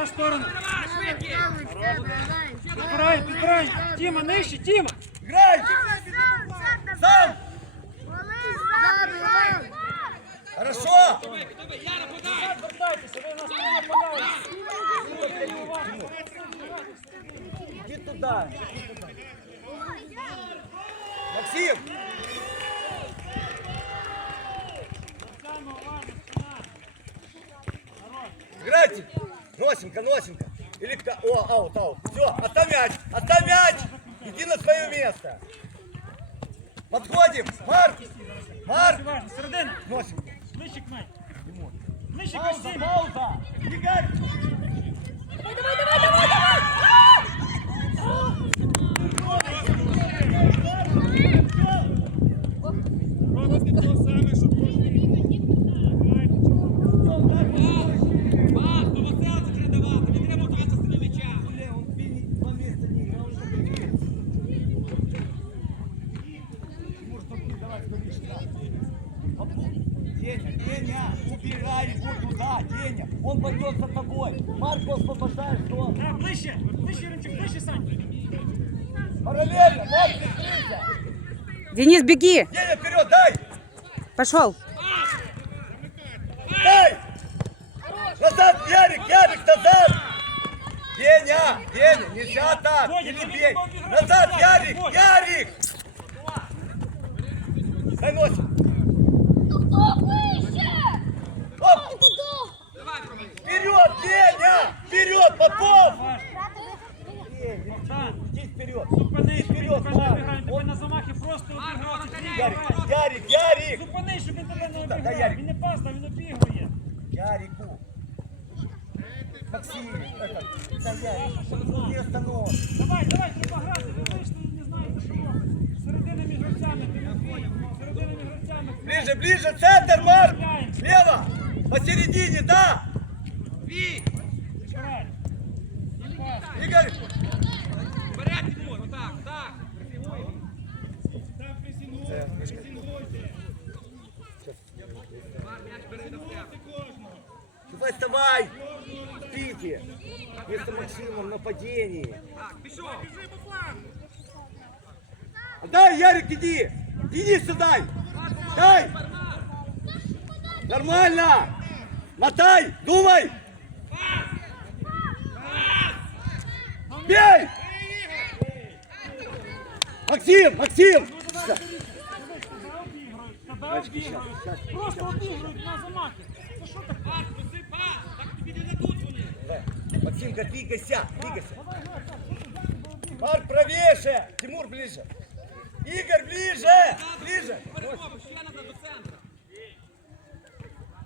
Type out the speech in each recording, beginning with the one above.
Ліва сторона. Давай, Підбирай, підбирай. Тіма, нижче, Тіма. Грай! Сам! Хорошо! Звертайтеся, ви нас не нападаєте. Иди туда. Максим! Играйте! Носенька, носенька. Или ка- О, аут, аут. Все, оставь мяч, оставь мяч. Иди на свое место. Подходим. Марк! Марк! Уважно, середина. Носенька. Ближче к мені. Ближче к Пауза, пауза. Игорь! Деня, Деня, убирай его туда, Деня. Он пойдет за тобой. Марко освобождаешь зону. Так, ближче. Ближче, Ремчук, ближче, Сань. Параллельно, Марк, быстрее. Денис, беги! Деня, вперед, дай! Пошел! Дай! Назад, Ярик, Ярик, назад! Деня, Деня, нельзя так, не бей! Назад, Ярик. Ярик! Дай носик! Оп! Вперед, Деня! Вперед, Попов! Деня, Богдан, иди вперед! зупинись, Вперед, вперед, вперед, Марк! вибігай, тебе на замахи просто обіграти. Ярик, Ярик, Ярик! Зупинись, щоб він тебе не Да, обіграв. Ярик. Він не пас, він обігрує. Ярику! Максим, это, да, Ярик, не останови! Давай, давай, треба грати, ви вийшли і не знаєте, що робити. Середина між гравцями, Тимофій, середина між гравцями. Ближе, ближе, центр, Марк! Слева! Посередине, да! Вместо Максима в нападении. Так, пішов. Дай, Ярик, иди! Денис, дай! Дай! Нормально! Мотай! Думай! Бей! Максим! Максим! Тебе обіграють. Просто обіграють на замахи. Максимка, двигайся! Двигайся! Марк, правее! Тимур, ближе! Игорь, ближе! Ближе! Ще назад до центру.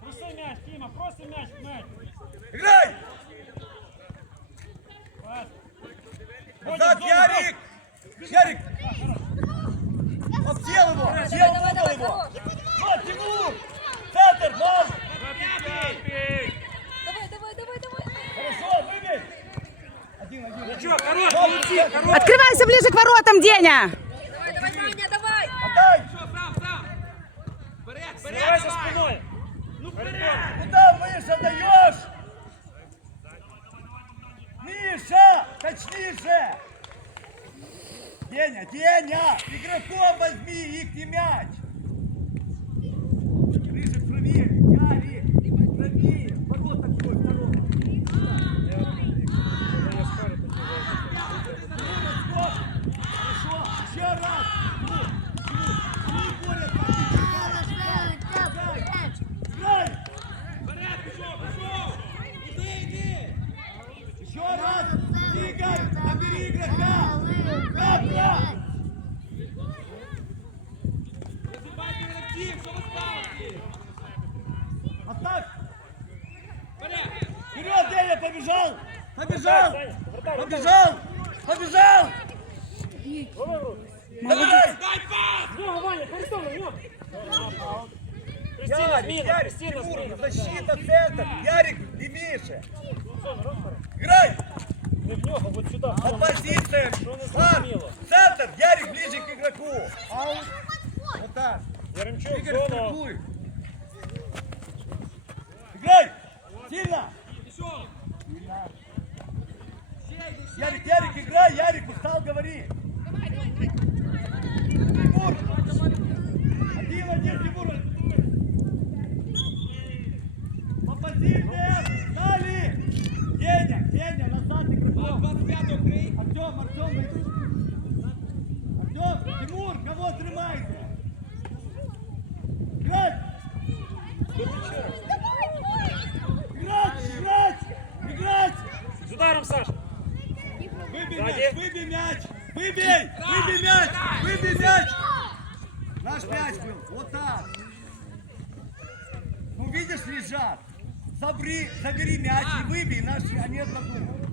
Проси м'яч, Тіма, проси м'яч, м'яч. Играй! Пас. Назад, Ярик! Ярик! Обсел его! Угол его! Вот, Тимур! Центр, мам! Открывайся ближе к воротам, Деня! Давай, давай, Ваня, давай. Отдай! Що, сам, сам. Вперед, вперед, Сривайся давай. спиною. Ну, вперед. Куда выше даешь? Миша, точнее! Деня, Деня! Игроком возьми их не мяч! Ярик, зміна, Ярик, Кристина, Тимур, зміна. защита, центр! Ярик, и Миша! Сон, розбери. Играй! Не в нього, от сюди. Под позицией! Что не Марк, зрозуміло? Центр! Ярик ближе к игроку! Аут! Вот так! Яремчук, Игорь, зону. страхуй! Играй! Сильно! Пішов. Ярик, Ярик, играй, Ярик, устал, говори. Артем, Тимур, кого тримаете? Играть! Играть, играть, играть! З ударом, Саш. Выбей мяч, выбей мяч! Выбей! Выбей мяч! Выбей мяч! Наш мяч был, вот так. Ну видишь, лежат. Забери, забери мяч и выбей наш, они одному.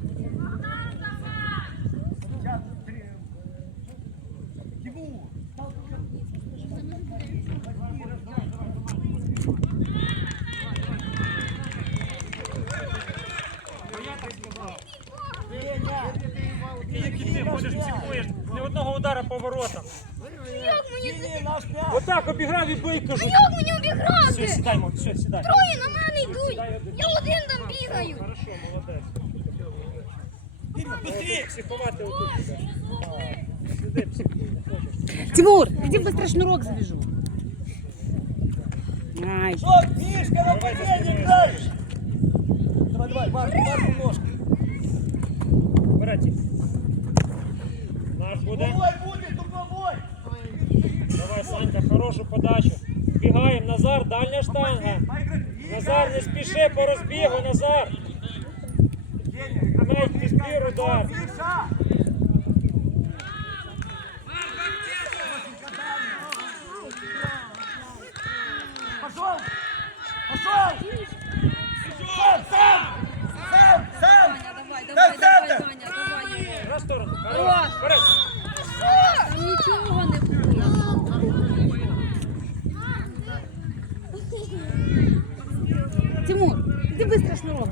мяч! Отак обіграв і бий, кажу. як мені Все, обіграти? сідай, Мак, все, сідай. Троє на мене йдуть. Я один там бігаю. Хорошо, молодець. Дима, быстрее! Психувати отут тебе. Сиди, психуй, не хочеш. Тимур, иди быстрее шнурок завяжу. Ай, Что, Мишка, на падение играешь? Давай, давай, Марк, Марк, ножку. Хорошу подачу. Бігаємо, Назар, дальня штанга. Назар, не спіши по розбігу, Назар. Навіть підбір удар. Пошел! Пошел! Сам, сам! Сам, сам! Давай, давай, давай, центр! Давай. На сторону. Хорош. Там нічого не було. Быстро шнурок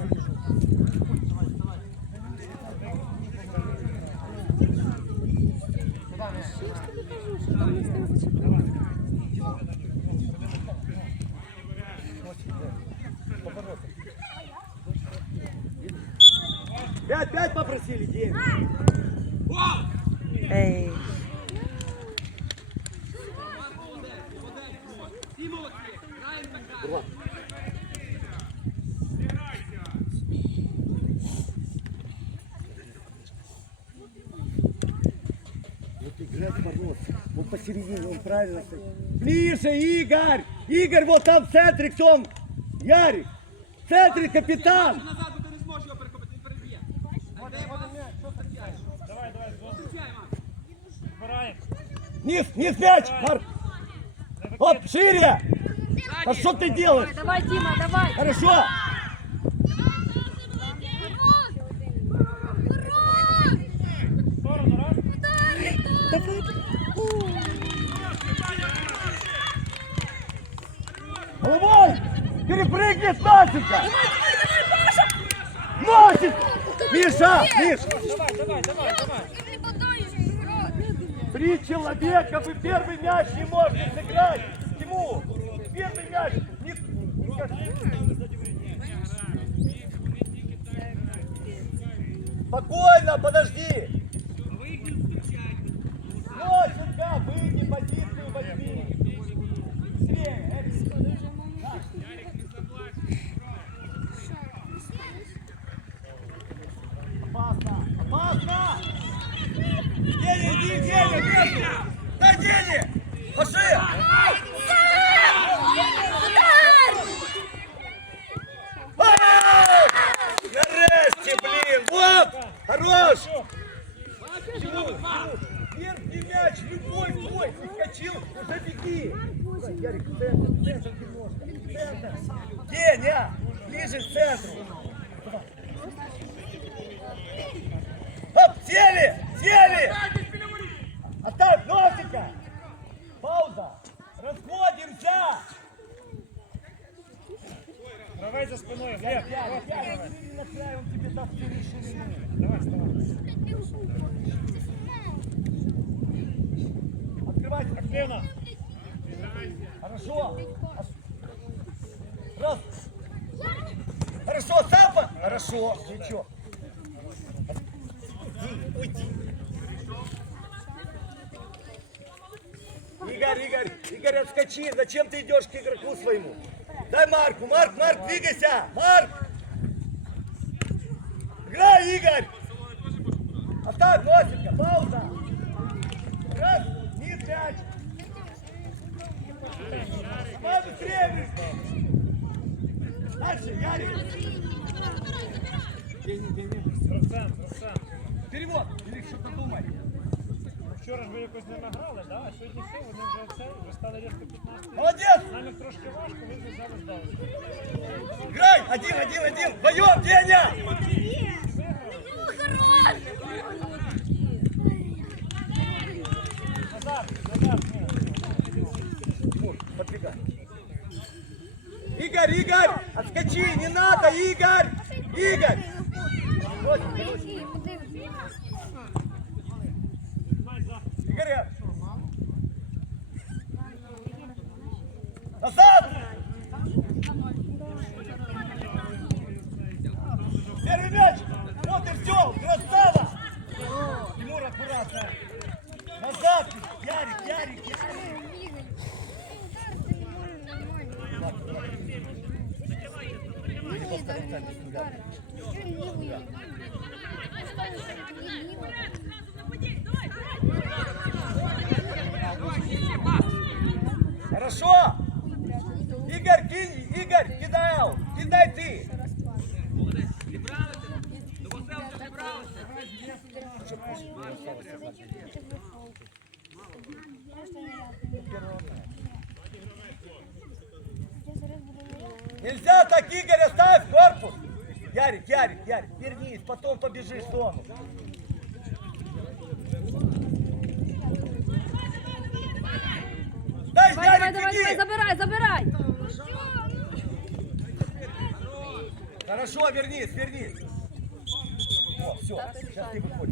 завяжу. Пять, пять попросили, Деня. Эй. Вот посередине, он правильно стоит. Ближе, Игорь! Игорь, вот там в центре, кто? Ярик! В центре капитан! Назад, бо ти не зможеш його перехопити, він переб'є. Давай, давай, Збираємо. Низ, низ мяч! Марк! Оп, шире! А что ты делаешь? Давай, Діма, давай. Хорошо! С Насика! Носик! Миша! Миш! Давай, давай, давай, давай. Три человека, вы первый мяч не можете сыграть! Тимур! Первый мяч! Не... не- Спокойно, подожди! Носика, выйди, позицию возьми! Быстрее, Эрик. Опасно! Опасно! Деня, иди, Деня, вместе! Да, Деня! Пошли! Ай! Нарешті, блін! Вот! Хорош! Верхний мяч, любой твой! Вскочил, уже беги! Ярик, центр, центр немножко! Центр! Деня! Ближе к центру! Оп, сели! Сели! Оставь носика! Пауза! Расходимся! Давай за спиною. Глеб, давай. я, на край, он тебе даст всю ширину. Давай, вставай. Активно. Хорошо. Раз. Хорошо, Сапа. Хорошо. Ничего. уйти. Игорь, Игорь, Игорь, отскочи. Зачем ты идешь к игроку своему? Дай Марку, Марк, Марк, двигайся. Марк! Играй, Игорь! Оставь, Носенко, пауза. Раз, низ мяч. Давай быстрее, Мишка. Дальше, Ярик. Процент, процент. Перевод. Или что-то думай. Вчора ж ви якось не награли, да? а сьогодні все, вони вже це, вже стали різко 15. Молодец. Нам їх трошки важко, ви вже взяли здали. Играй. Один, один, один. Вдвоем, Деня. Надо, Игорь. Игорь. Носенко, Носенко. Игорь. Назад. Первый мяч. Вот и все. Красава. Тимур, аккуратно. Назад. Ярик, Ярик, Ярик. Хорошо. Игорь, кинь, Игорь, кидай аут. Кидай ты. Нельзя так, Игорь, оставь корпус. Ярик, Ярик, Ярик, вернись, потом побежишь в зону. Дай, Давай, давай, давай, давай, забирай, забирай! Хорошо, вернись, вернись. О, все, сейчас ты выходишь.